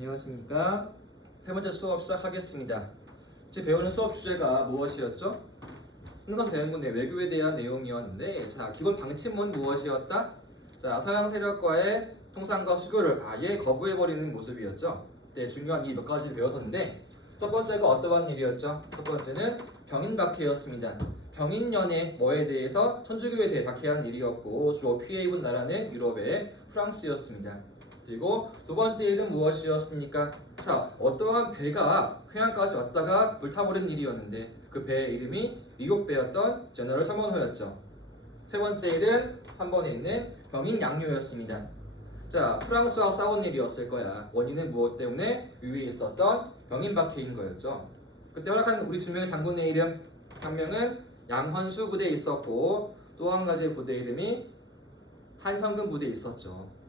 안녕하십니까. 세 번째 수업 시작하겠습니다. 이제 배우는 수업 주제가 무엇이었죠? 흥선 대응군의 외교에 대한 내용이었는데, 자, 기본 방침은 무엇이었다? 자, 서양 세력과의 통상과 수교를 아예 거부해버리는 모습이었죠. 네, 중요한 이 몇 가지 배웠었는데, 첫 번째가 어떠한 일이었죠? 첫 번째는 병인박해였습니다. 병인년에 뭐에 대해서 천주교에 대해 박해한 일이었고, 주로 피해 입은 나라는 유럽의 프랑스였습니다. 그리고 두 번째 일은 무엇이었습니까? 자, 어떠한 배가 해안까지 왔다가 불타버린 일이었는데 그 배의 이름이 미국 배였던 제너럴 서먼호였죠. 세 번째 일은 3번에 있는 병인 양요였습니다. 자, 프랑스와 싸운 일이었을 거야. 원인은 무엇 때문에? 위에 있었던 병인 박해인 거였죠. 그때 허락한 우리 두 명의 장군의 이름, 한 명은 양헌수 부대에 있었고 또 한 가지 부대 이름이 한성근 부대에 있었죠.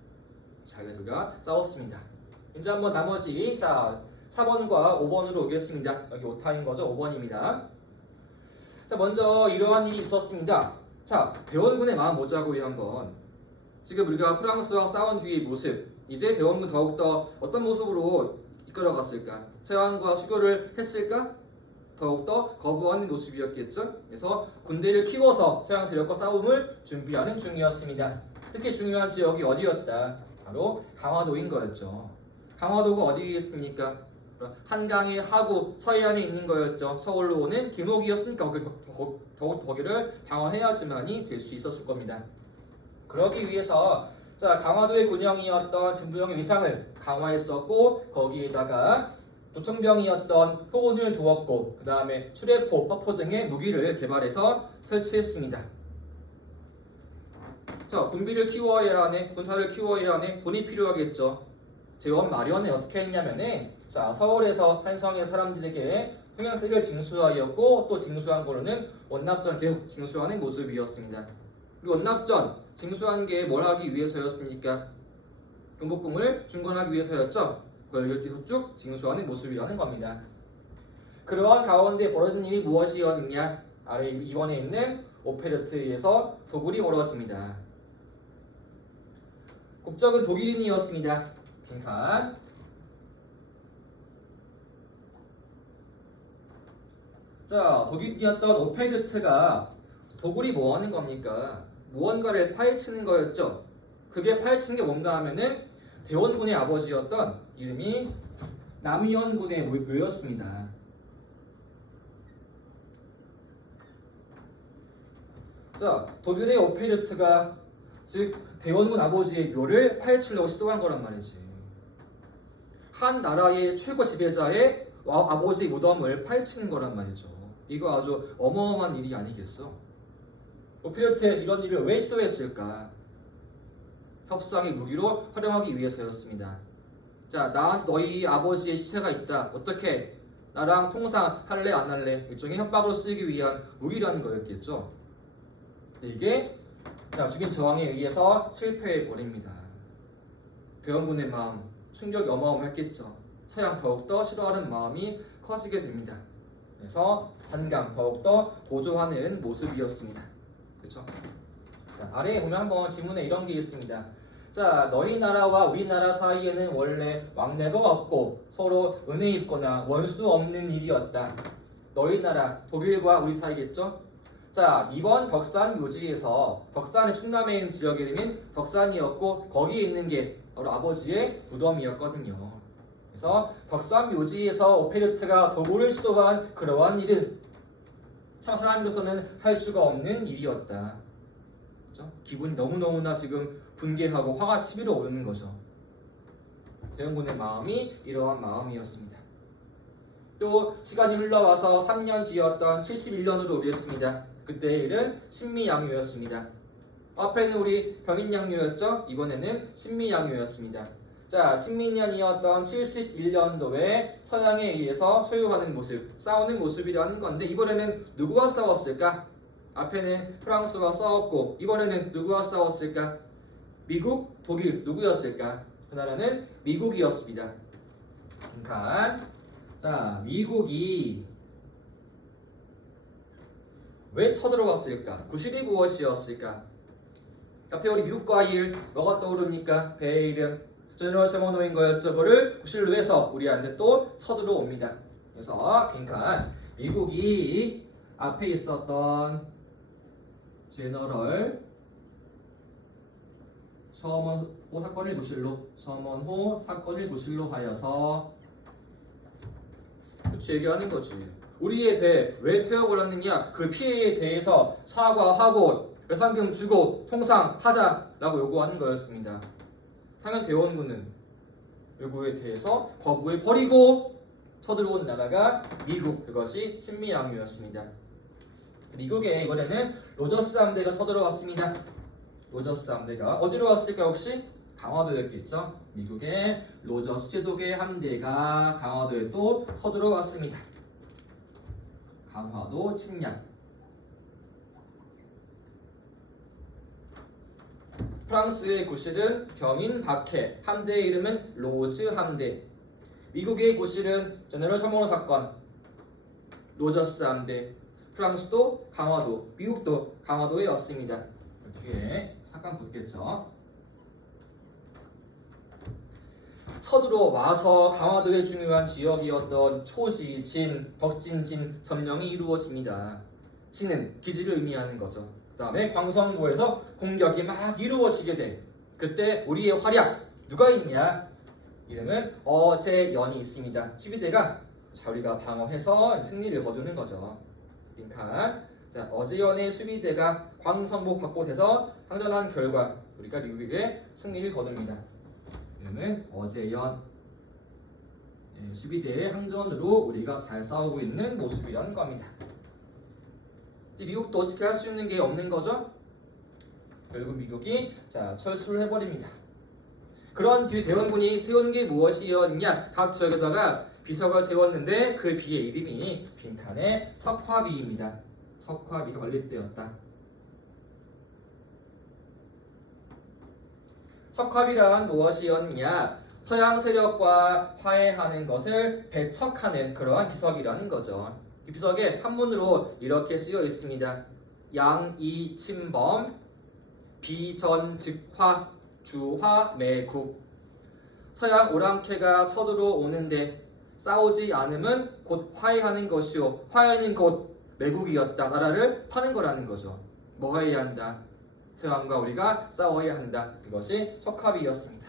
자, 그래서 우리가 싸웠습니다. 이제 한번 나머지 4번과 5번으로 오겠습니다. 여기 오타인 거죠. 5번입니다. 자, 먼저 이러한 일이 있었습니다. 자, 대원군의 마음 보자고요. 한번 지금 우리가 프랑스와 싸운 뒤의 모습, 이제 대원군 더욱더 어떤 모습으로 이끌어갔을까? 서양과 수교를 했을까? 더욱더 거부하는 모습이었겠죠. 그래서 군대를 키워서 서양 세력과 싸움을 준비하는 중이었습니다. 특히 중요한 지역이 어디였다? 바로 강화도인 거였죠. 강화도가 어디에 있습니까? 한강의 하구 서해안에 있는 거였죠. 서울로 오는 길목이었으니까 더욱 거기를 방어해야지만이 될 수 있었을 겁니다. 그러기 위해서 강화도의 군영이었던 진부영의 위상을 강화했었고 거기에다가 조청병이었던 포군을 두었고 그 다음에 추례포, 허포 등의 무기를 개발해서 설치했습니다. 자, 군비를 키워야 하네, 군사를 키워야 하네, 돈이 필요하겠죠. 재원 마련에 어떻게 했냐면은 서울에서 한성의 사람들에게 통양세를 징수하였고 또 징수한 거로는 원납전 계속 징수하는 모습이었습니다. 그리고 원납전 징수한 게 뭘 하기 위해서였습니까? 경복궁을 중건하기 위해서였죠. 그걸 여기서 쭉 징수하는 모습이라는 겁니다. 그러한 가운데 벌어진 일이 무엇이었느냐? 아래 2번에 있는 오페르트에서 도굴이 벌어집니다. 국적은 독일인이었습니다. 빈칸. 자, 독일인이었던 오페르트가 도굴이 뭐 하는 겁니까? 무언가를 파헤치는 거였죠. 그게 파헤치는 게 뭔가 하면은 대원군의 아버지였던 이름이 남이원군의 묘였습니다. 자, 독일의 오페르트가 즉 대원군 아버지의 묘를 파헤치려고 시도한 거란 말이지. 한 나라의 최고 지배자의 아버지 무덤을 파헤치는 거란 말이죠. 이거 아주 어마어마한 일이 아니겠어? 오페르트의 이런 일을 왜 시도했을까? 협상의 무기로 활용하기 위해서였습니다. 자, 나한테 너희 아버지의 시체가 있다. 어떻게? 나랑 통상할래 안 할래? 일종의 협박으로 쓰기 위한 무기라는 거였겠죠. 이게 죽인 저항에 의해서 실패해버립니다. 대원군의 마음, 충격이 어마어마했겠죠. 서양 더욱더 싫어하는 마음이 커지게 됩니다. 그래서 반감 더욱더 고조하는 모습이었습니다. 그렇죠? 자, 아래에 보면 한번 지문에 이런 게 있습니다. 자, 너희 나라와 우리나라 사이에는 원래 왕래가 없고 서로 은혜 입거나 원수도 없는 일이었다. 너희 나라, 독일과 우리 사이겠죠? 자, 이번 덕산 묘지에서 덕산의 충남에 있는 지역 이름인 덕산이었고 거기에 있는 게 바로 아버지의 무덤이었거든요. 그래서 덕산 묘지에서 오페르트가 도굴을 시도한 그러한 일은 참 사람으로서는 할 수가 없는 일이었다. 그렇죠? 기분이 너무너무나 지금 분개하고 화가 치밀어 오르는 거죠. 대원군의 마음이 이러한 마음이었습니다. 또 시간이 흘러와서 3년 뒤였던 71년으로 오겠습니다. 그때의 일은 신미양요였습니다. 앞에는 우리 병인양요였죠? 이번에는 신미양요였습니다. 자, 신민년이었던 71년도에 서양에 의해서 소유하는 모습, 싸우는 모습이라는 건데 이번에는 누구와 싸웠을까? 앞에는 프랑스와 싸웠고 이번에는 누구와 싸웠을까? 미국, 독일 누구였을까? 그 나라는 미국이었습니다. 그러니까 자, 미국이 왜 쳐들어왔을까? 구실이 무엇이었을까? 앞에 우리 미국과 일 뭐가 떠오릅니까? 배의 이름 제너럴 세모노인 거였죠. 그를 구실로 해서 우리한테 또 쳐들어옵니다. 그래서 빈칸 미국이 앞에 있었던 제너럴 셔먼호 사건을 구실로 하여서 그치 얘기하는 거지. 우리의 배 왜 태워버렸느냐 그 피해에 대해서 사과하고 상금 주고 통상하자라고 요구하는 거였습니다. 당연 대원군은 요구에 대해서 거부해버리고 쳐들어온 나라가 미국, 그것이 신미양요였습니다. 미국에 이번에는 로저스 함대가 쳐들어왔습니다. 로저스 함대가 어디로 왔을까 혹시? 강화도였겠죠. 미국의 로저스 제독의 함대가 강화도에 또 쳐들어왔습니다. 강화도 침략. 프랑스의 구실은 병인 박해, 함대의 이름은 로즈 함대. 미국의 구실은 제너럴 셔먼호 사건, 로저스 함대. 프랑스도 강화도, 미국도 강화도에였습니다. 뒤에 잠깐 붙겠죠. 쳐들어와서 강화도의 중요한 지역이었던 초지, 진, 덕진진 점령이 이루어집니다. 진은 기지를 의미하는 거죠. 그 다음에 광성고에서 공격이 막 이루어지게 돼. 그때 우리의 활약 누가 있냐? 이름은 어제연이 있습니다. 수비대가 자 우리가 방어해서 승리를 거두는 거죠. 빈칸. 자 어제연의 수비대가 광성고 곳곳에서 항전한 결과 우리가 미국에게 승리를 거둡니다. 이름은 어제연. 수비대의 항전으로 우리가 잘 싸우고 있는 모습이라는 겁니다. 미국도 어떻게 할 수 있는 게 없는 거죠? 결국 미국이 자 철수를 해버립니다. 그런 뒤에 대원군이 세운 게 무엇이었냐? 각 지역에다가 비석을 세웠는데 그 비의 이름이 빈칸의 척화비입니다. 척화비가 건립되었다. 척화비란 무엇이었냐? 서양 세력과 화해하는 것을 배척하는 그러한 비석이라는 거죠. 이 비석에 한문으로 이렇게 쓰여 있습니다. 양이침범 비전즉화 주화 매국. 서양 오랑캐가 쳐들어오는데 싸우지 않으면 곧 화해하는 것이요 화해는 곧 매국이었다. 나라를 파는 거라는 거죠. 뭐 해야 한다? 서양과 우리가 싸워야 한다. 이것이 척화비였습니다.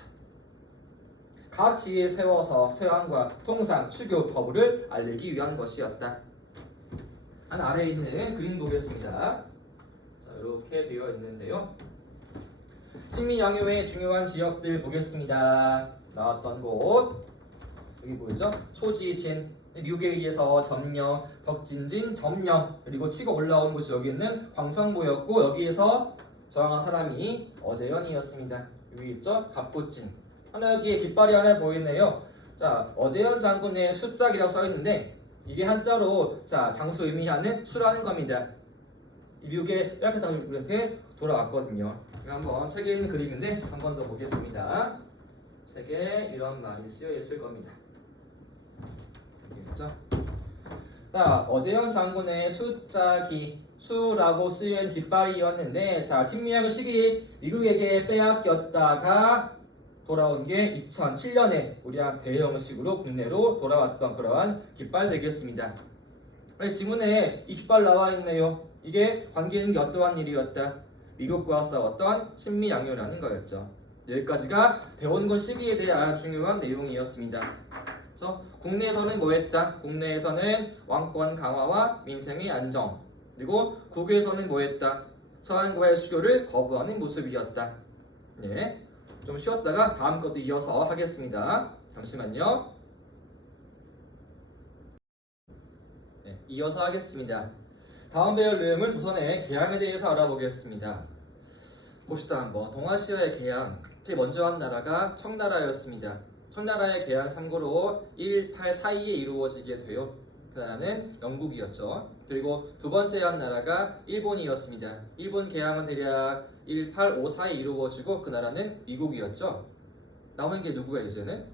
각 지에 세워서 서양과 통상, 추교, 거부를 알리기 위한 것이었다. 한 아래에 있는 그림 보겠습니다. 자, 이렇게 되어 있는데요. 신미양요의 중요한 지역들 보겠습니다. 나왔던 곳 여기 보이죠? 초지진, 미국에 의해서 점령, 덕진진, 점령, 그리고 치고 올라온 곳이 여기 있는 광성고였고 여기에서 저항한 사람이 어제연이었습니다. 여기 있죠? 갑부진. 하나 여기에 깃발이 하나 보이네요. 자, 어제연 장군의 숫짝이라고 써 있는데 이게 한자로 자 장수 의미하는 수라는 겁니다. 미국에 이렇게 다 우리한테 돌아왔거든요. 한번 책에 있는 그림인데 한 번 더 보겠습니다. 책에 이런 말이 쓰여 있을 겁니다. 알겠죠? 자, 어제연 장군의 숫짝이 수라고 쓰인 깃발이었는데 자 신미양요 시기 미국에게 빼앗겼다가 돌아온 게 2007년에 우리한 대형식으로 국내로 돌아왔던 그러한 깃발 되겠습니다. 지문에 이 깃발 나와 있네요. 이게 관계 있는 게 어떠한 일이었다? 미국과 싸웠던 신미양요라는 거였죠. 여기까지가 대원군 시기에 대한 중요한 내용이었습니다. 그래서 국내에서는 뭐 했다? 국내에서는 왕권 강화와 민생의 안정, 그리고 국외에서는 뭐 했다? 서양과의 수교를 거부하는 모습이었다. 네, 좀 쉬었다가 다음 것도 이어서 하겠습니다. 잠시만요. 네, 이어서 하겠습니다. 다음 배울 내용은 조선의 개항에 대해서 알아보겠습니다. 봅시다 한번. 동아시아의 개항 제일 먼저 한 나라가 청나라였습니다. 청나라의 개항 참고로 1842에 이루어지게 돼요. 그 나라는 영국이었죠. 그리고 두 번째 한 나라가 일본이었습니다. 일본 개항은 대략 1854에 이루어지고 그 나라는 미국이었죠. 남은 게 누구야 이제는?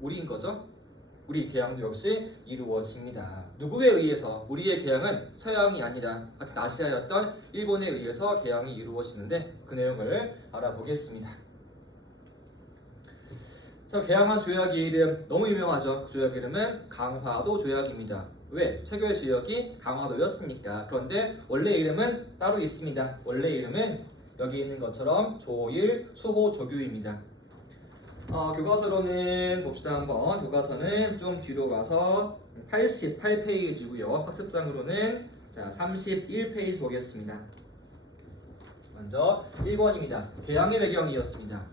우리인 거죠. 우리 개항도 역시 이루어집니다. 누구에 의해서? 우리의 개항은 서양이 아니라 같은 아시아였던 일본에 의해서 개항이 이루어지는데 그 내용을 알아보겠습니다. 자, 개항한 조약의 이름 너무 유명하죠. 그 조약 이름은 강화도 조약입니다. 왜? 체결 지역이 강화도였으니까. 그런데 원래 이름은 따로 있습니다. 원래 이름은 여기 있는 것처럼 조일 수호조규입니다. 교과서로는 봅시다 한번. 교과서는 좀 뒤로 가서 88페이지고요. 학습장으로는 자 31페이지 보겠습니다. 먼저 1번입니다. 개항의 배경이었습니다.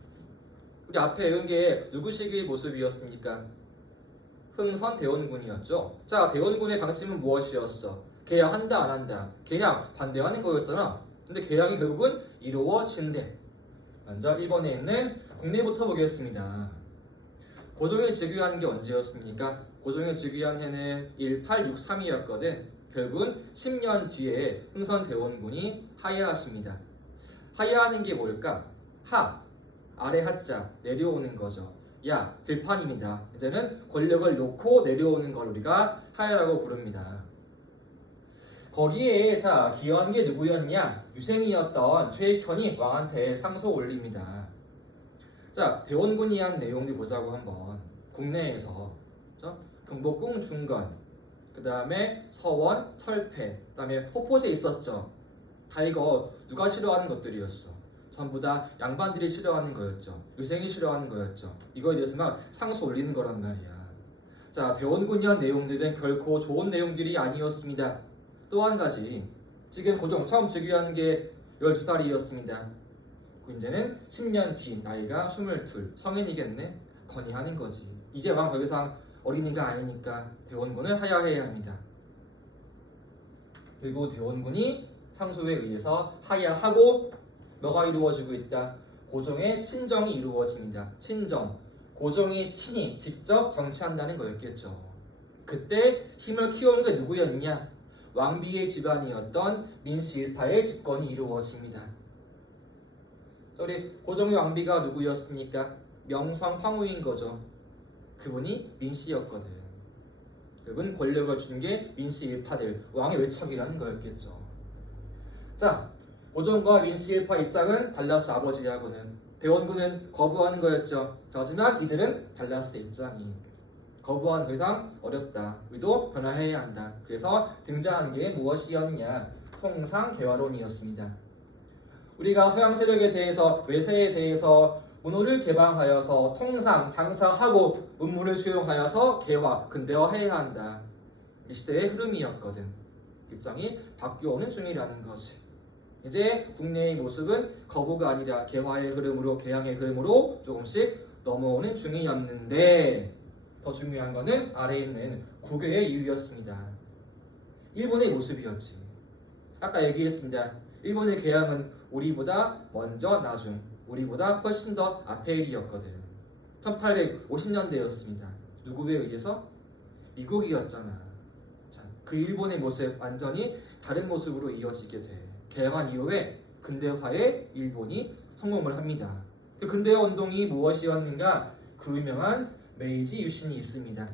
우리 앞에 외운 게 누구식의 모습이었습니까? 흥선대원군이었죠. 자, 대원군의 방침은 무엇이었어? 개항한다 안 한다? 개항 반대하는 거였잖아. 근데 개항이 결국은 이루어진대. 먼저 1번에 있는 국내부터 보겠습니다. 고종이 즉위한 게 언제였습니까? 고종이 즉위한 해는 1863이었거든. 결국은 10년 뒤에 흥선대원군이 하야하십니다. 하야하는 게 뭘까? 아래 하자 내려오는 거죠. 야, 들판입니다. 이제는 권력을 놓고 내려오는 걸 우리가 하야라고 부릅니다. 거기에 자 기여한 게 누구였냐? 유생이었던 최익현이 왕한테 상소 올립니다. 자, 대원군이 한 내용들 보자고 한번. 국내에서 그렇죠? 경복궁 중건, 그 다음에 서원, 철폐, 그 다음에 호포제 있었죠. 다 이거 누가 싫어하는 것들이었어. 전부 다 양반들이 싫어하는 거였죠. 유생이 싫어하는 거였죠. 이거에 대해서 막 상소 올리는 거란 말이야. 자, 대원군이 한 내용들은 결코 좋은 내용들이 아니었습니다. 또 한 가지, 지금 고종 처음 즉위한 게 12살이었습니다. 이제는 10년 뒤 나이가 22, 성인이겠네. 건의하는 거지. 이제 왕 더 이상 어린이가 아니니까 대원군을 하야해야 합니다. 그리고 대원군이 상소에 의해서 하야하고 뭐가 이루어지고 있다? 고종의 친정이 이루어집니다. 친정. 고종이 친히 직접 정치한다는 거였겠죠. 그때 힘을 키워온 게 누구였냐? 왕비의 집안이었던 민씨일파의 집권이 이루어집니다. 우리 고종의 왕비가 누구였습니까? 명성 황후인 거죠. 그분이 민씨였거든. 그분 권력을 준 게 민씨일파들, 왕의 외척이라는 거였겠죠. 자, 고종과 민씨일파 입장은 달랐어. 아버지하고는. 대원군은 거부하는 거였죠. 하지만 이들은 달랐어. 입장이. 거부하는 더 이상 어렵다. 우리도 변화해야 한다. 그래서 등장한 게 무엇이었냐? 통상개화론이었습니다. 우리가 서양 세력에 대해서, 외세에 대해서 문호를 개방하여서 통상, 장사하고 문물을 수용하여서 개화, 근대화해야 한다. 이 시대의 흐름이었거든. 입장이 바뀌어오는 중이라는 거지. 이제 국내의 모습은 거부가 아니라 개화의 흐름으로, 개항의 흐름으로 조금씩 넘어오는 중이었는데, 더 중요한 거는 아래에 있는 국외의 이유였습니다. 일본의 모습이었지. 아까 얘기했습니다. 일본의 개항은 우리보다 먼저 나중, 우리보다 훨씬 더 앞에 일이었거든. 1850년대였습니다. 누구에 의해서? 미국이었잖아. 자, 그 일본의 모습 완전히 다른 모습으로 이어지게 돼. 개항한 이후에 근대화에 일본이 성공을 합니다. 그 근대화 운동이 무엇이었는가? 그 유명한 메이지 유신이 있습니다.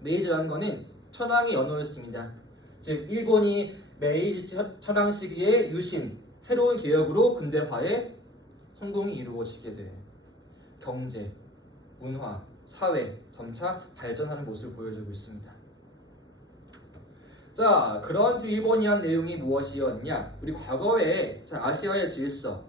메이지라는 거는 천황의 언어였습니다. 즉 일본이 메이지 천황 시기의 유신, 새로운 개혁으로 근대화에 성공이 이루어지게 돼. 경제, 문화, 사회 점차 발전하는 모습을 보여주고 있습니다. 자, 그런 뒤 일본이 한 내용이 무엇이었냐? 우리 과거에 아시아의 질서,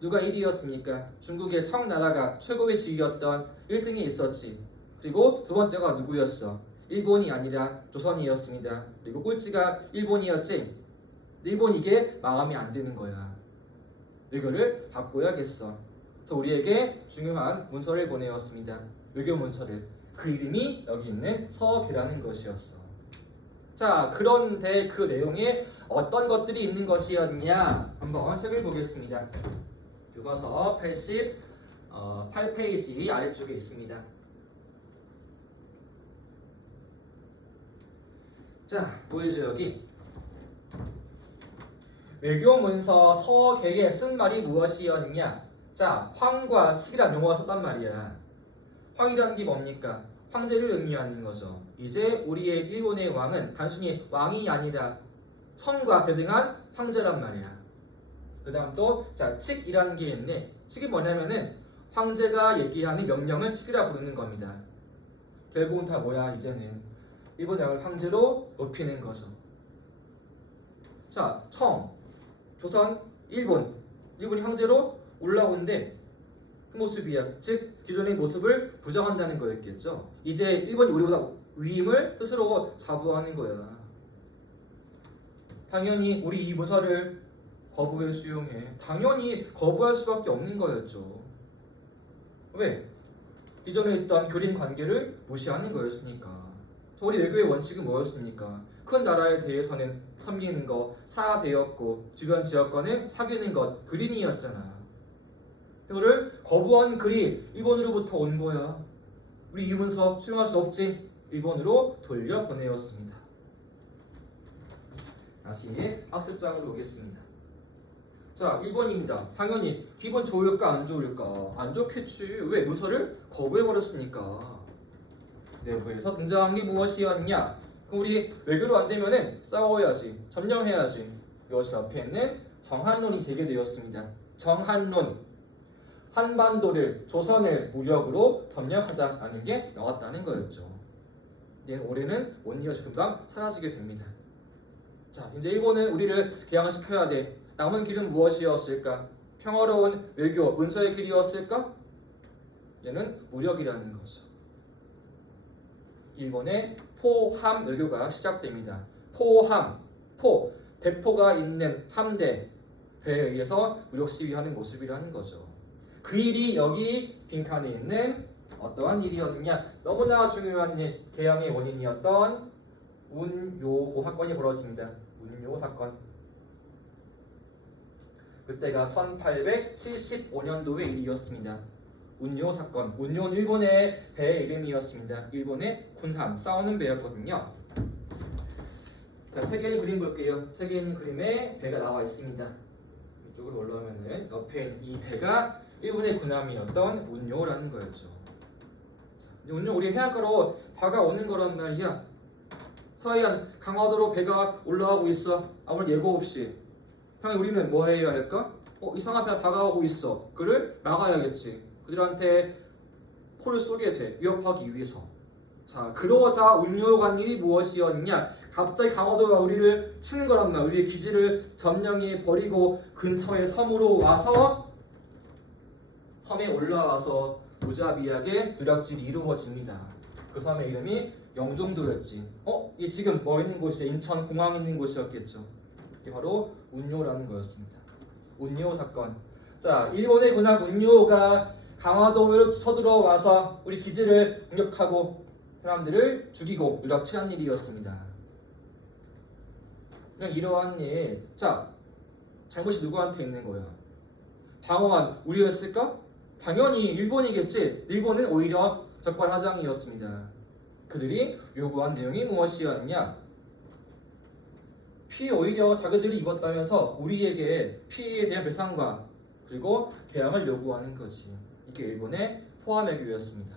누가 1위였습니까? 중국의 청나라가 최고의 지위였던 1등에 있었지. 그리고 두 번째가 누구였어? 일본이 아니라 조선이었습니다. 그리고 꼴찌가 일본이었지. 일본 이게 마음에 안 드는 거야. 이거를 바꿔야겠어. 그래서 우리에게 중요한 문서를 보내었습니다. 외교 문서를. 그 이름이 여기 있는 서계라는 것이었어. 자, 그런데 그 내용에 어떤 것들이 있는 것이었냐? 한번 책을 보겠습니다. 교과서 88페이지 아래쪽에 있습니다. 자, 보이죠 여기? 외교문서 서계에 쓴 말이 무엇이었냐? 자, 황과 칙이라는 용어가 썼단 말이야. 황이라는 게 뭡니까? 황제를 의미하는 거죠. 이제 우리의 일본의 왕은 단순히 왕이 아니라 청과 대등한 황제란 말이야. 그 다음 또, 자, 칙이라는 게 있는데, 칙이 뭐냐면은 황제가 얘기하는 명령을 즉위라 부르는 겁니다. 결국은 다 뭐야? 이제는 일본 왕을 황제로 높이는 거죠. 자, 조선, 일본이 황제로 올라오는데 그 모습이야. 즉 기존의 모습을 부정한다는 거였겠죠. 이제 일본이 우리보다 위임을 스스로 자부하는 거야. 당연히 우리 이 문서를 거부해 수용해. 당연히 거부할 수밖에 없는 거였죠. 왜? 기존에 있던 교린 관계를 무시하는 거였으니까. 우리 외교의 원칙은 뭐였습니까? 큰 나라에 대해서는 섬기는 것, 사배였고 주변 지역과는 사귀는 것, 교린이었잖아. 그거를 거부한 글이 일본으로부터 온 거야. 우리 이 문서 수용할 수 없지. 일본으로 돌려보내었습니다. 다시 학습장으로 오겠습니다. 자, 1번입니다. 당연히 기분 좋을까 안 좋을까? 안 좋겠지. 왜? 문서를 거부해버렸으니까. 내부에서 등장한 게 무엇이었냐? 그럼 우리 외교로 안 되면은 싸워야지. 점령해야지. 이것이 앞에 있는 정한론이 제기되었습니다. 정한론. 한반도를, 조선을 무력으로 점령하자라는 게 나왔다는 거였죠. 올해는 못 이어서 금방 사라지게 됩니다. 자, 이제 일본은 우리를 개항시켜야 돼. 남은 길은 무엇이었을까? 평화로운 외교, 문서의 길이었을까? 얘는 무력이라는 거죠. 일본의 포함 외교가 시작됩니다. 대포가 있는 함대, 배에 의해서 무력 시위하는 모습이라는 거죠. 그 일이 여기 빈칸에 있는 어떠한 일이었느냐? 너무나 중요한 일, 개항의 원인이었던 운요호 사건이 벌어집니다. 운요 사건. 그때가 1875년도의 일이었습니다. 운요 사건. 운요는 일본의 배의 이름이었습니다. 일본의 군함, 싸우는 배였거든요. 자, 책에 있는 그림 볼게요. 책에 있는 그림에 배가 나와 있습니다. 이쪽으로 올라오면은 옆에 있는 이 배가 일본의 군함이었던 운요라는 거였죠. 자, 운요 우리 해안가로 다가오는 거란 말이야. 서해안 강화도로 배가 올라가고 있어. 아무런 예고 없이. 형이 우리는 뭐 해야 할까? 이상한 배가 다가오고 있어. 그를 막아야겠지. 그들한테 포를 쏘게 돼. 위협하기 위해서. 자, 그러자 운요가 한 일이 무엇이었냐? 갑자기 강화도가 우리를 치는 거란 말이야. 우리의 기지를 점령해 버리고 근처의 섬으로 와서 섬에 올라와서 무자비하게 누락질이 이루어집니다. 그 섬의 이름이 영종도였지. 이 지금 뭐 있는 곳이 인천 공항 있는 곳이었겠죠. 이게 바로 운요라는 거였습니다. 운요 사건. 자, 일본의 군함 운요가 강화도로 서들어와서 우리 기지를 공격하고 사람들을 죽이고 누락질한 일이었습니다. 이러한 일, 자, 잘못이 누구한테 있는 거야? 방어한 우리였을까? 당연히 일본이겠지. 일본은 오히려 적발하장이었습니다. 그들이 요구한 내용이 무엇이었냐? 오히려 자기들이 입었다면서 우리에게 피해에 대한 배상과 그리고 개항을 요구하는 거지. 이게 일본의 포함외교였습니다.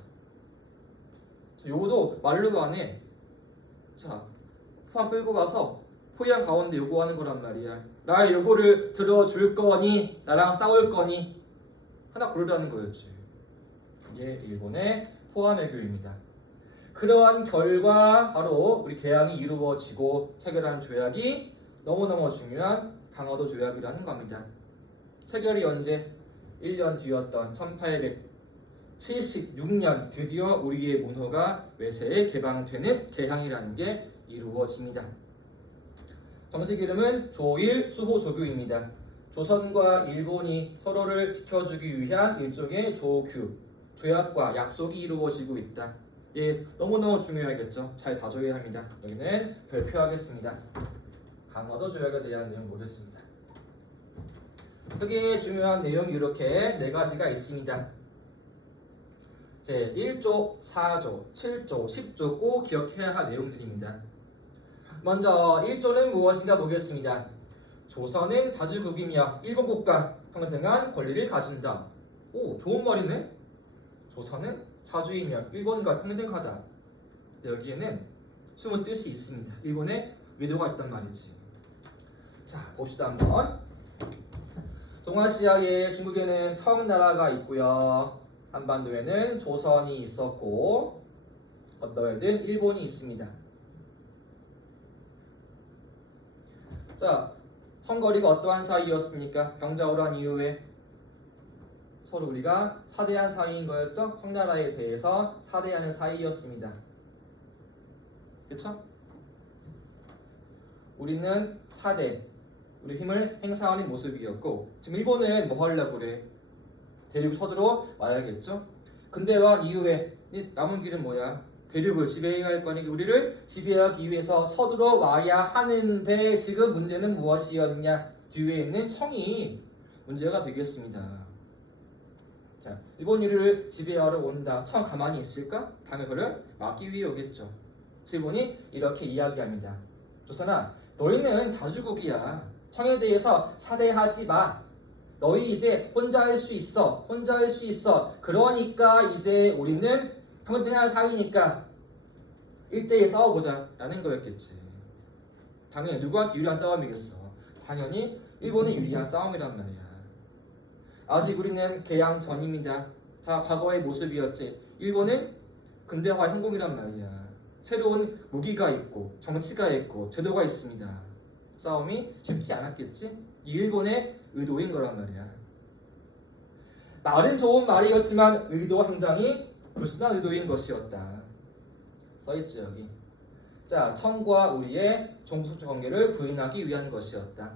요거도 말로 안 해. 자, 포함 끌고 가서 포위한 가운데 요구하는 거란 말이야. 나의 요구를 들어줄 거니? 나랑 싸울 거니? 하나 고르라는 거였지. 이게 일본의 포함외교입니다. 그러한 결과 바로 우리 개항이 이루어지고 체결한 조약이 너무너무 중요한 강화도 조약이라는 겁니다. 체결이 언제? 1년 뒤였던 1876년 드디어 우리의 문호가 외세에 개방되는 개항이라는 게 이루어집니다. 정식 이름은 조일 수호조교입니다. 조선과 일본이 서로를 지켜주기 위한 일종의 조규, 조약과 약속이 이루어지고 있다. 예, 너무너무 중요하겠죠. 잘 봐줘야 합니다. 여기는 발표하겠습니다. 강화도 조약에 대한 내용 보겠습니다. 크게 중요한 내용이 이렇게 4가지가 있습니다. 제 1조, 4조, 7조, 10조 꼭 기억해야 할 내용들입니다. 먼저 1조는 무엇인가 보겠습니다. 조선은 자주국이며 일본 국가 평등한 권리를 가진다. 오, 좋은 말이네. 조선은 자주이며 일본과 평등하다. 여기에는 숨은 뜻이 있습니다. 일본에 의도가 있단 말이지. 자, 봅시다 한번. 동아시아에 중국에는 청나라가 있고요. 한반도에는 조선이 있었고 건너에는 일본이 있습니다. 자, 청거리가 어떠한 사이였습니까? 병자호란 이후에 서로 우리가 사대한 사이인 거였죠? 청나라에 대해서 사대하는 사이였습니다. 그쵸? 우리는 사대, 우리 힘을 행사하는 모습이었고 지금 일본은 뭐 하려고 그래? 대륙 서두로 와야겠죠? 근대화 이후에 남은 길은 뭐야? 대륙을 지배해야 할 거니 우리를 지배하기 위해서 서두로 와야 하는데 지금 문제는 무엇이었냐? 뒤에 있는 청이 문제가 되겠습니다. 자, 일본이 우리를 지배하러 온다. 청 가만히 있을까? 당연히 그를 막기 위해 오겠죠. 일본이 이렇게 이야기합니다. 조선아, 너희는 자주국이야. 청에 대해서 사대하지 마. 너희 이제 혼자 할 수 있어. 혼자 할 수 있어. 그러니까 이제 우리는 평등한 사이니까 1대1 싸워보자 라는 거였겠지. 당연히 누구한테 유리한 싸움이겠어? 당연히 일본에 유리한 싸움이란 말이야. 아직 우리는 개양 전입니다. 다 과거의 모습이었지. 일본은 근대화 행공이란 말이야. 새로운 무기가 있고 정치가 있고 제도가 있습니다. 싸움이 쉽지 않았겠지? 이 일본의 의도인 거란 말이야. 말은 좋은 말이었지만 의도 상당히 불순한 의도인 것이었다. 써있죠 여기. 자, 청과 우리의 종부속적 관계를 부인하기 위한 것이었다.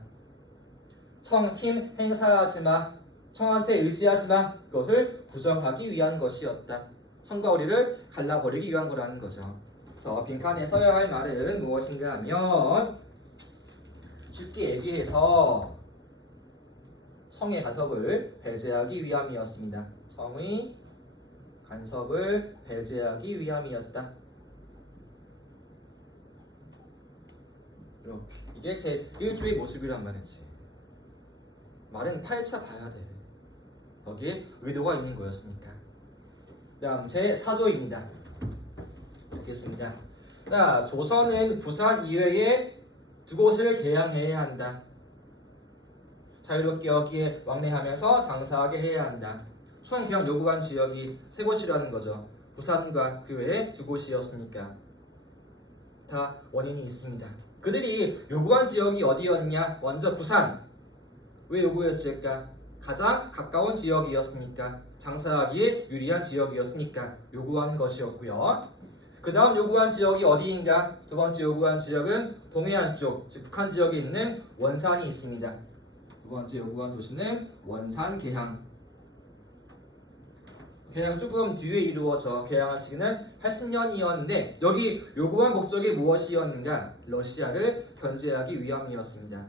청 힘 행사하지 마. 청한테 의지하지 마. 그것을 부정하기 위한 것이었다. 청과 우리를 갈라버리기 위한 거라는 거죠. 그래서 빈칸에 써야 할 말은 무엇인가 하면 쉽게 얘기해서 청의 간섭을 배제하기 위함이었습니다. 청의 간섭을 배제하기 위함이었다. 이렇게. 이게 제 1조의 모습이란 말이지. 말은 파헤쳐 봐야 돼. 거기에 의도가 있는 거였으니까. 다음 제 4조입니다. 보겠습니다. 자, 조선은 부산 이외에 두 곳을 개항해야 한다. 자유롭게 여기에 왕래하면서 장사하게 해야 한다. 총 개항 요구한 지역이 세 곳이라는 거죠. 부산과 그 외에 두 곳이었으니까 다 원인이 있습니다. 그들이 요구한 지역이 어디였냐? 먼저 부산. 왜 요구했을까? 가장 가까운 지역이었으니까, 장사하기에 유리한 지역이었으니까 요구하는 것이었고요. 그 다음 요구한 지역이 어디인가? 두 번째 요구한 지역은 동해안 쪽, 즉 북한 지역에 있는 원산이 있습니다. 두 번째 요구한 도시는 원산 개항. 개항 조금 뒤에 이루어져. 개항한 시기는 80년이었는데 여기 요구한 목적이 무엇이었는가? 러시아를 견제하기 위함이었습니다.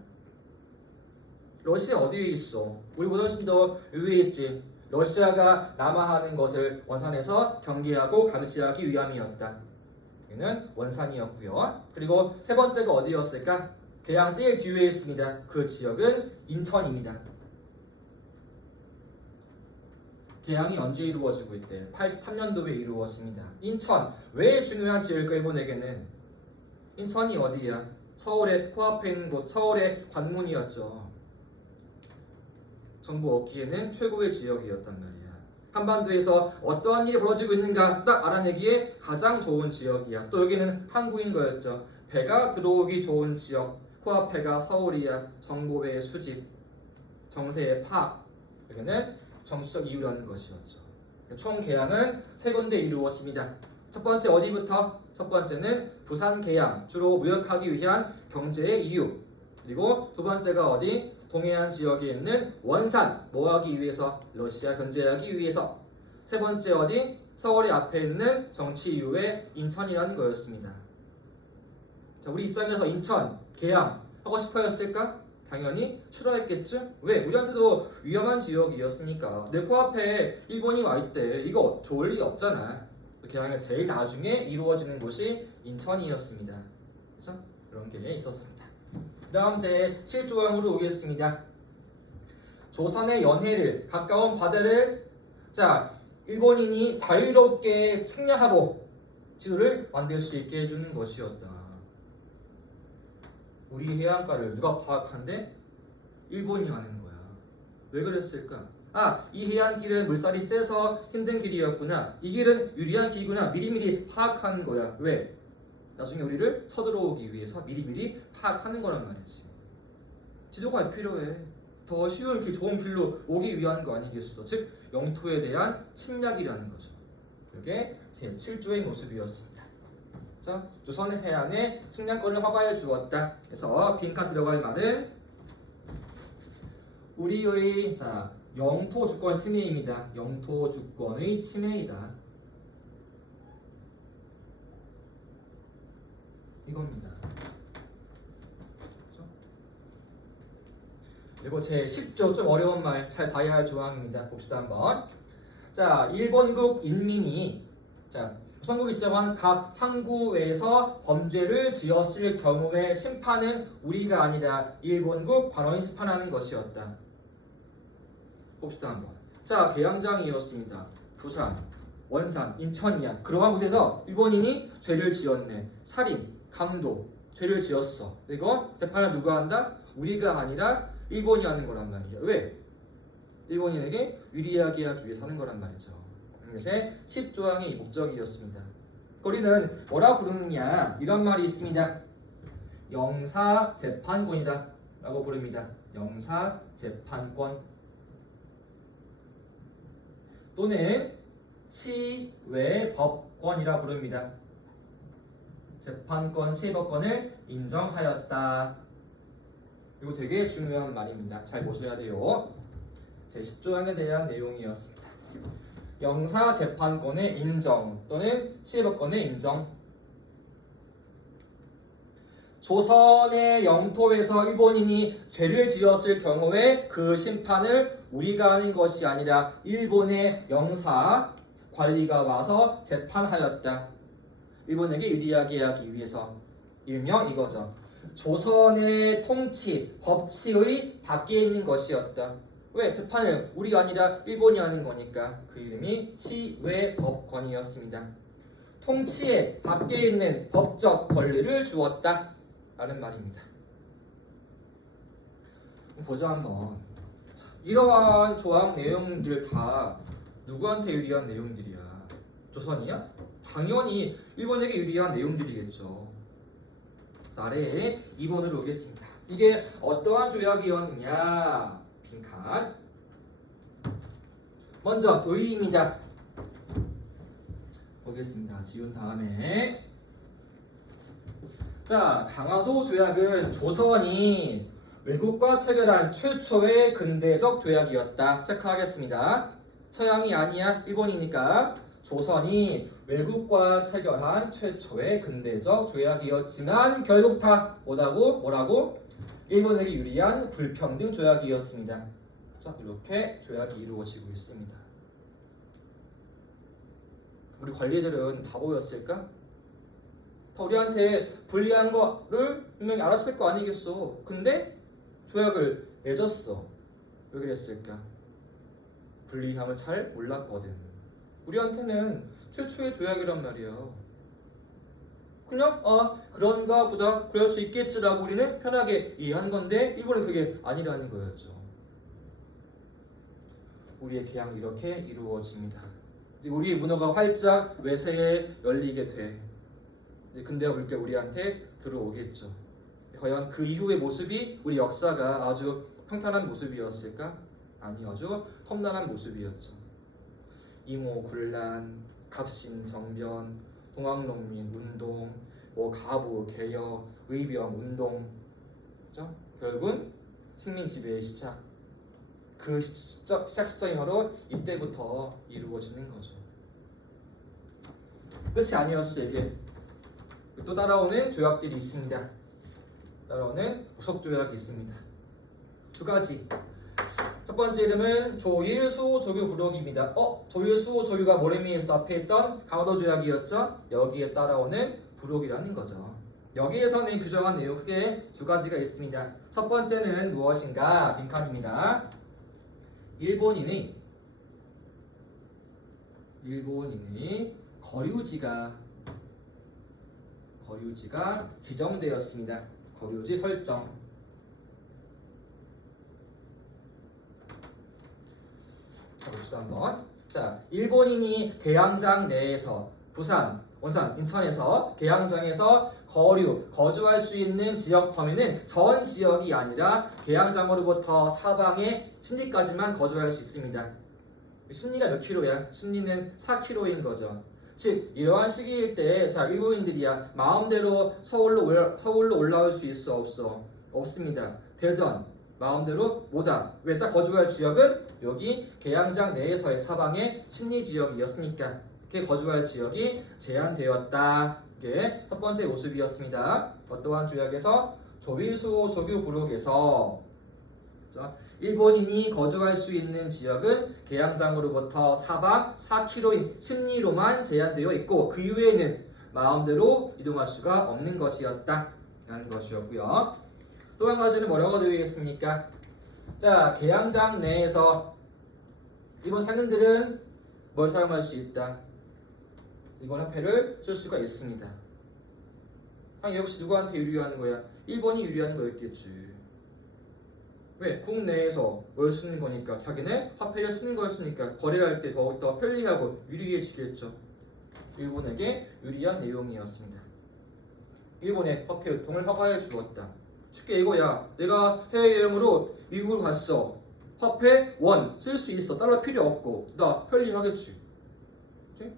러시아 어디에 있어? 우리보다 훨씬 더 위에 있지. 러시아가 남하하는 것을 원산에서 경계하고 감시하기 위함이었다. 여기는 원산이었고요. 그리고 세 번째가 어디였을까? 개항 제일 뒤에 있습니다. 그 지역은 인천입니다. 개항이 언제 이루어지고 있대? 83년도에 이루어졌습니다. 인천. 왜 중요한 지역일까? 일본에게는 인천이 어디야? 서울에 코앞에 있는 곳, 서울의 관문이었죠. 정보 얻기에는 최고의 지역이었단 말이야. 한반도에서 어떠한 일이 벌어지고 있는가 딱 알아내기에 가장 좋은 지역이야. 또 여기는 항구인 거였죠. 배가 들어오기 좋은 지역. 코앞에가 서울이야. 정보의 수집, 정세의 파악. 여기는 정치적 이유라는 것이었죠. 총 개항은 세 군데 이루어집니다. 첫 번째 어디부터? 첫 번째는 부산 개항, 주로 무역하기 위한 경제의 이유. 그리고 두 번째가 어디? 동해안 지역에 있는 원산, 뭐하기 위해서? 러시아 견제하기 위해서. 세 번째 어디? 서울의 앞에 있는 정치 이유의 인천이라는 거였습니다. 자, 우리 입장에서 인천, 개항 하고 싶어였을까? 당연히 싫어했겠죠? 왜? 우리한테도 위험한 지역이었으니까. 내 코앞에 일본이 와 있대. 이거 좋을 리 없잖아. 개항이 제일 나중에 이루어지는 곳이 인천이었습니다. 그렇죠? 그런 게 있었습니다. 그 다음 제 7조항으로 오겠습니다. 조선의 연해를, 가까운 바다를 일본인이 자유롭게 측량하고 지도를 만들 수 있게 해주는 것이었다. 우리 해안가를 누가 파악한대? 일본이 하는 거야. 왜 그랬을까? 이 해안길은 물살이 세서 힘든 길이었구나. 이 길은 유리한 길이구나. 미리미리 파악하는 거야. 왜? 나중에 우리를 쳐들어오기 위해서 미리미리 파악하는 거란 말이지. 지도가 필요해. 더 쉬운 길, 좋은 길로 오기 위한 거 아니겠어. 즉 영토에 대한 침략이라는 거죠. 이게 제7조의 모습이었습니다. 그래서 조선 해안에 침략권을 허가해 주었다. 그래서 빈칸 들어갈 말은 우리의 영토 주권 침해입니다. 영토 주권의 침해이다. 이겁니다. 그렇죠? 그리고 제 10조 좀 어려운 말 잘 봐야 할 조항입니다. 봅시다 한번. 자, 일본국 인민이 조선국이 지정한 각 항구에서 범죄를 지었을 경우에 심판은 우리가 아니라 일본국 관원이 심판하는 것이었다. 봅시다 한번. 자, 계양장이었습니다. 부산, 원산, 인천이야. 그러한 곳에서 일본인이 죄를 지었네. 살인, 강도, 죄를 지었어. 이거 재판을 누가 한다? 우리가 아니라 일본이 하는 거란 말이야. 왜? 일본인에게 유리하게 하기 위해서 하는 거란 말이죠. 그래서 10조항의 목적이었습니다. 우리는 뭐라 부르느냐? 이런 말이 있습니다. 영사재판권이다 라고 부릅니다. 영사재판권 또는 치외법권이라 부릅니다. 재판권, 치외법권을 인정하였다. 이거 되게 중요한 말입니다. 잘 보셔야 돼요. 제10조항에 대한 내용이었습니다. 영사재판권의 인정 또는 치외법권의 인정. 조선의 영토에서 일본인이 죄를 지었을 경우에 그 심판을 우리가 하는 것이 아니라 일본의 영사 관리가 와서 재판하였다. 일본에게 유리하게 하기 위해서. 일명 이거죠. 조선의 통치, 법치의 밖에 있는 것이었다. 왜? 재판을 우리가 아니라 일본이 하는 거니까. 그 이름이 치외법권이었습니다. 통치의 밖에 있는 법적 권리를 주었다 라는 말입니다. 보자 한번. 이러한 조항 내용들 다 누구한테 유리한 내용들이야? 조선이야? 당연히 일본에게 유리한 내용들이겠죠. 자, 아래에 2번으로 오겠습니다. 이게 어떠한 조약이었느냐? 빈칸. 먼저 의의입니다. 보겠습니다. 지운 다음에 자, 강화도 조약은 조선이 외국과 체결한 최초의 근대적 조약이었다. 체크하겠습니다. 서양이 아니야. 일본이니까 조선이 외국과 체결한 최초의 근대적 조약이었지만 결국 다 뭐라고? 일본에게 유리한 불평등 조약이었습니다. 자, 이렇게 조약이 이루어지고 있습니다. 우리 관리들은 다 보였을까? 다 우리한테 불리한 거를 분명히 알았을 거 아니겠어. 근데 조약을 맺었어. 왜 그랬을까? 불리함을 잘 몰랐거든. 우리한테는 최초의 조약이란 말이야. 그냥 그런가 보다 그럴 수 있겠지라고 우리는 편하게 이해한 건데 일본은 그게 아니라는 거였죠. 우리의 계약 이렇게 이루어집니다. 이제 우리의 문화가 활짝 외세에 열리게 돼. 이제 근대화 물결 우리한테 들어오겠죠. 과연 그 이후의 모습이 우리 역사가 아주 평탄한 모습이었을까? 아니, 아주 험난한 모습이었죠. 이모군란, 갑신정변, 동학농민 운동, 가부 개혁, 의병 운동, 그죠? 결국은 식민 지배의 시작. 그 시작 시점이 바로 이때부터 이루어지는 거죠. 끝이 아니었어요. 이게 또 따라오는 조약들이 있습니다. 따라오는 부속 조약이 있습니다. 두 가지. 첫 번째 이름은 조일수조교 부록입니다. 조일수조교가 뭘 의미해서 앞에 있던 강화도 조약이었죠. 여기에 따라오는 부록이라는 거죠. 여기에서는 규정한 내용 크게 두 가지가 있습니다. 첫 번째는 무엇인가? 빈칸입니다. 일본인의 거류지가 지정되었습니다. 거류지 설정. 가봅시다 한번. 자, 일본인이 계양장 내에서 부산, 원산, 인천에서 계양장에서 거주할 수 있는 지역 범위는 전 지역이 아니라 계양장으로부터 사방의 신리까지만 거주할 수 있습니다. 신리가 몇 킬로야? 신리는 4킬로인 거죠. 즉 이러한 시기일 때 자 일본인들이야 마음대로 서울로 올라올 수 있어 없어? 없습니다. 대전 마음대로 못와. 왜? 딱 거주할 지역은 여기 계양장 내에서의 사방의 신리 지역이었으니까 이렇게 거주할 지역이 제한되었다. 이게 첫 번째 모습이었습니다. 어떠한 조약에서 조일수 조규 부록에서 자, 일본인이 거주할 수 있는 지역은 계양장으로부터 사방 4km인 신리로만 제한되어 있고 그 이외에는 마음대로 이동할 수가 없는 것이었다 라는 것이었고요. 또 한 가지는 뭐라고 되어 있습니까? 자, 계양장 내에서 일본 상인들은 뭘 사용할 수 있다? 일본 화폐를 쓸 수가 있습니다. 역시 누구한테 유리한 거야? 일본이 유리한 거였겠지. 왜? 국내에서 뭘 쓰는 거니까 자기네 화폐를 쓰는 거였으니까 거래할 때 더욱더 편리하고 유리해지겠죠. 일본에게 유리한 내용이었습니다. 일본의 화폐 유통을 허가해 주었다. 쉽게 이거야. 내가 해외여행으로 미국을 갔어. 화폐 원 쓸 수 있어. 달러 필요 없고 나 편리하겠지. 그치?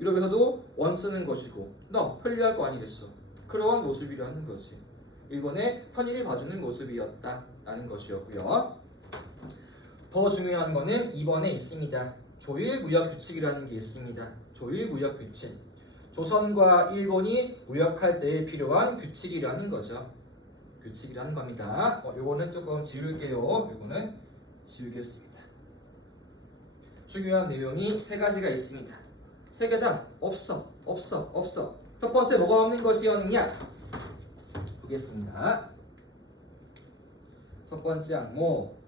유럽에서도 원 쓰는 것이고 나 편리할 거 아니겠어. 그러한 모습이라는 거지. 일본의 편의를 봐주는 모습이었다 라는 것이었고요. 더 중요한 거는 2번에 있습니다. 조일무역규칙이라는 게 있습니다. 조일무역규칙. 조선과 일본이 무역할 때에 필요한 규칙이라는 거죠. 규칙이라는 겁니다. 이거는 조금 지울게요. 이거는 지우겠습니다. 중요한 내용이 세 가지가 있습니다. 세 개 다 없어. 첫 번째 뭐가 없는 것이었느냐? 보겠습니다. 첫 번째 항목.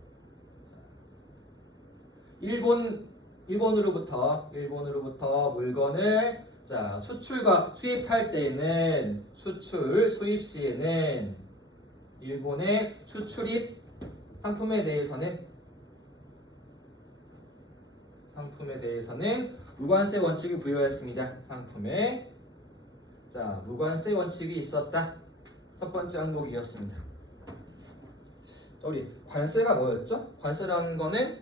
일본으로부터 물건을 자, 수출과 수입할 때에는 수입 시에는 일본의 수출입 상품에 대해서는 무관세 원칙을 부여했습니다. 상품에 자, 무관세 원칙이 있었다. 첫 번째 항목이었습니다. 우리 관세가 뭐였죠? 관세라는 거는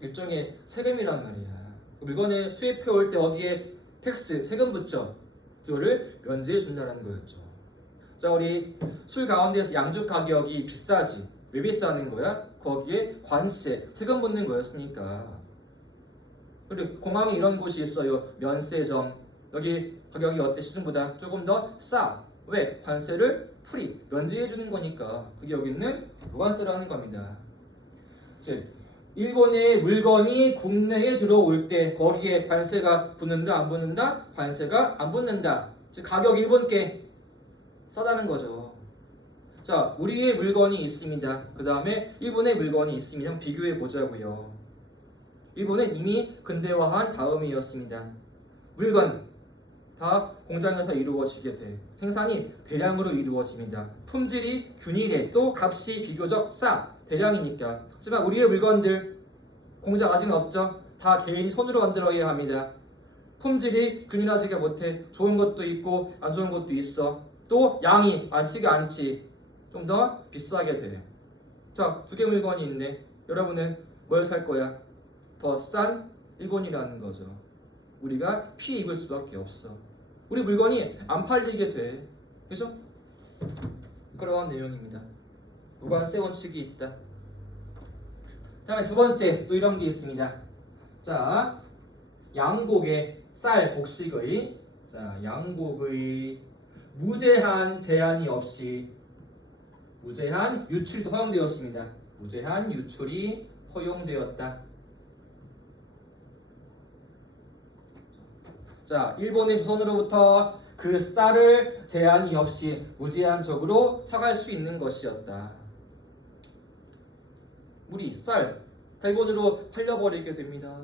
일종의 세금이란 말이야. 물건을 수입해 올 때 거기에 세금 붙죠. 그거를 면제해 준다는 거였죠. 자, 우리 술 가운데에서 양주 가격이 비싸지. 왜 비싸는 거야? 거기에 관세, 세금 붙는 거였으니까. 그리고 공항에 이런 곳이 있어요. 면세점. 여기 가격이 어때? 시중보다 조금 더 싸. 왜? 관세를 면제해 주는 거니까. 그게 여기 있는 무관세라는 겁니다. 즉, 일본의 물건이 국내에 들어올 때 거기에 관세가 붙는다, 안 붙는다? 관세가 안 붙는다. 즉, 가격 일본께 싸다는 거죠. 자, 우리의 물건이 있습니다. 그 다음에 일본의 물건이 있습니다. 한번 비교해 보자고요. 일본은 이미 근대화한 다음이었습니다. 물건 다 공장에서 이루어지게 돼. 생산이 대량으로 이루어집니다. 품질이 균일해. 또 값이 비교적 싸. 대량이니까. 하지만 우리의 물건들 공장 아직 없죠. 다 개인이 손으로 만들어야 합니다. 품질이 균일하지가 못해. 좋은 것도 있고 안 좋은 것도 있어. 또 양이 많지가 않지. 좀 더 비싸게 돼. 자, 두 개 물건이 있네. 여러분은 뭘 살 거야? 더 싼 일본이라는 거죠. 우리가 피해 입을 수밖에 없어. 우리 물건이 안 팔리게 돼. 그죠? 그러한 내용입니다. 무관세 원칙이 있다. 다음에 두 번째 또 이런 게 있습니다. 자, 양곡의 복식의 양곡의 무제한 제한이 없이 무제한 유출도 허용되었습니다. 무제한 유출이 허용되었다. 자, 일본의 조선으로부터 그 쌀을 제한이 없이 무제한적으로 사갈 수 있는 것이었다. 우리 쌀 일본으로 팔려버리게 됩니다.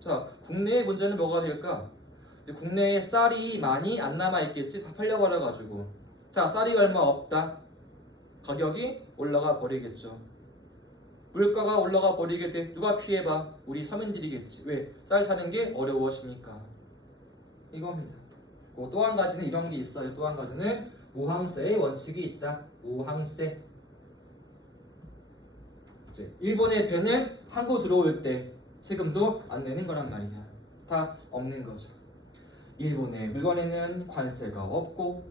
자, 국내의 문제는 뭐가 될까? 국내에 쌀이 많이 안 남아있겠지? 다 팔려버려가지고. 자, 쌀이 얼마 없다. 가격이 올라가 버리겠죠. 물가가 올라가 버리게 돼. 누가 피해봐? 우리 서민들이겠지. 왜? 쌀 사는 게 어려워지니까. 이겁니다. 또 한 가지는 이런 게 있어요. 또 한 가지는 무항세의 원칙이 있다. 무항세. 일본의 배는 한국 들어올 때 세금도 안 내는 거란 말이야. 다 없는 거죠. 일본의 물건에는 관세가 없고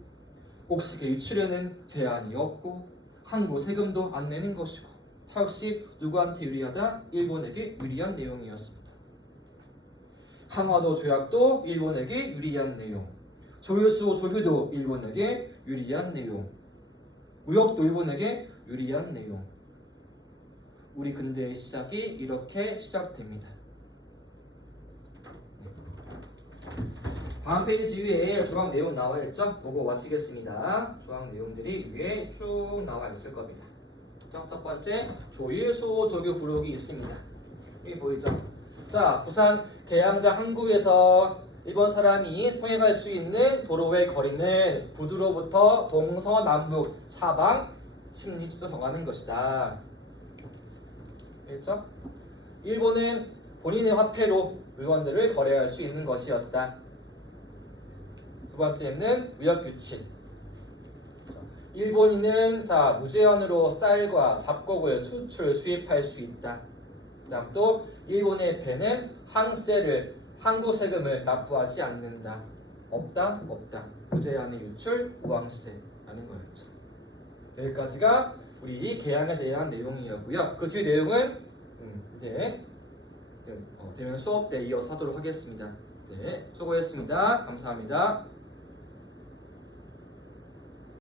옥시계 유출에는 제한이 없고 한국 세금도 안 내는 것이고 다 역시 누구한테 유리하다? 일본에게 유리한 내용이었습니다. 항화도 조약도 일본에게 유리한 내용, 조율수 조규도 일본에게 유리한 내용, 무역도 일본에게 유리한 내용. 우리 근대의 시작이 이렇게 시작됩니다. 다음 페이지 위에 조항 내용 나와 있죠? 보고 마치겠습니다. 조항 내용들이 위에 쭉 나와 있을 겁니다. 첫 번째, 조율수 조규 부록이 있습니다. 여기 보이죠? 자, 부산 계양장 항구에서 일본 사람이 통행할 수 있는 도로의 거리는 부두로부터 동서남북 사방 16도 정하는 것이다. 알겠죠? 일본은 본인의 화폐로 물건들을 거래할 수 있는 것이었다. 두 번째는 무역규칙. 일본인은 무제한으로 쌀과 잡곡을 수출, 수입할 수 있다. 그다음 또 일본의 배는 항세를, 항구 세금을 납부하지 않는다. 없다. 무제한의 유출, 무항세라는 거였죠. 여기까지가 우리 계양에 대한 내용이었고요. 그 뒤 내용은 이제 대면 수업 때 이어서 하도록 하겠습니다. 네, 수고했습니다. 감사합니다.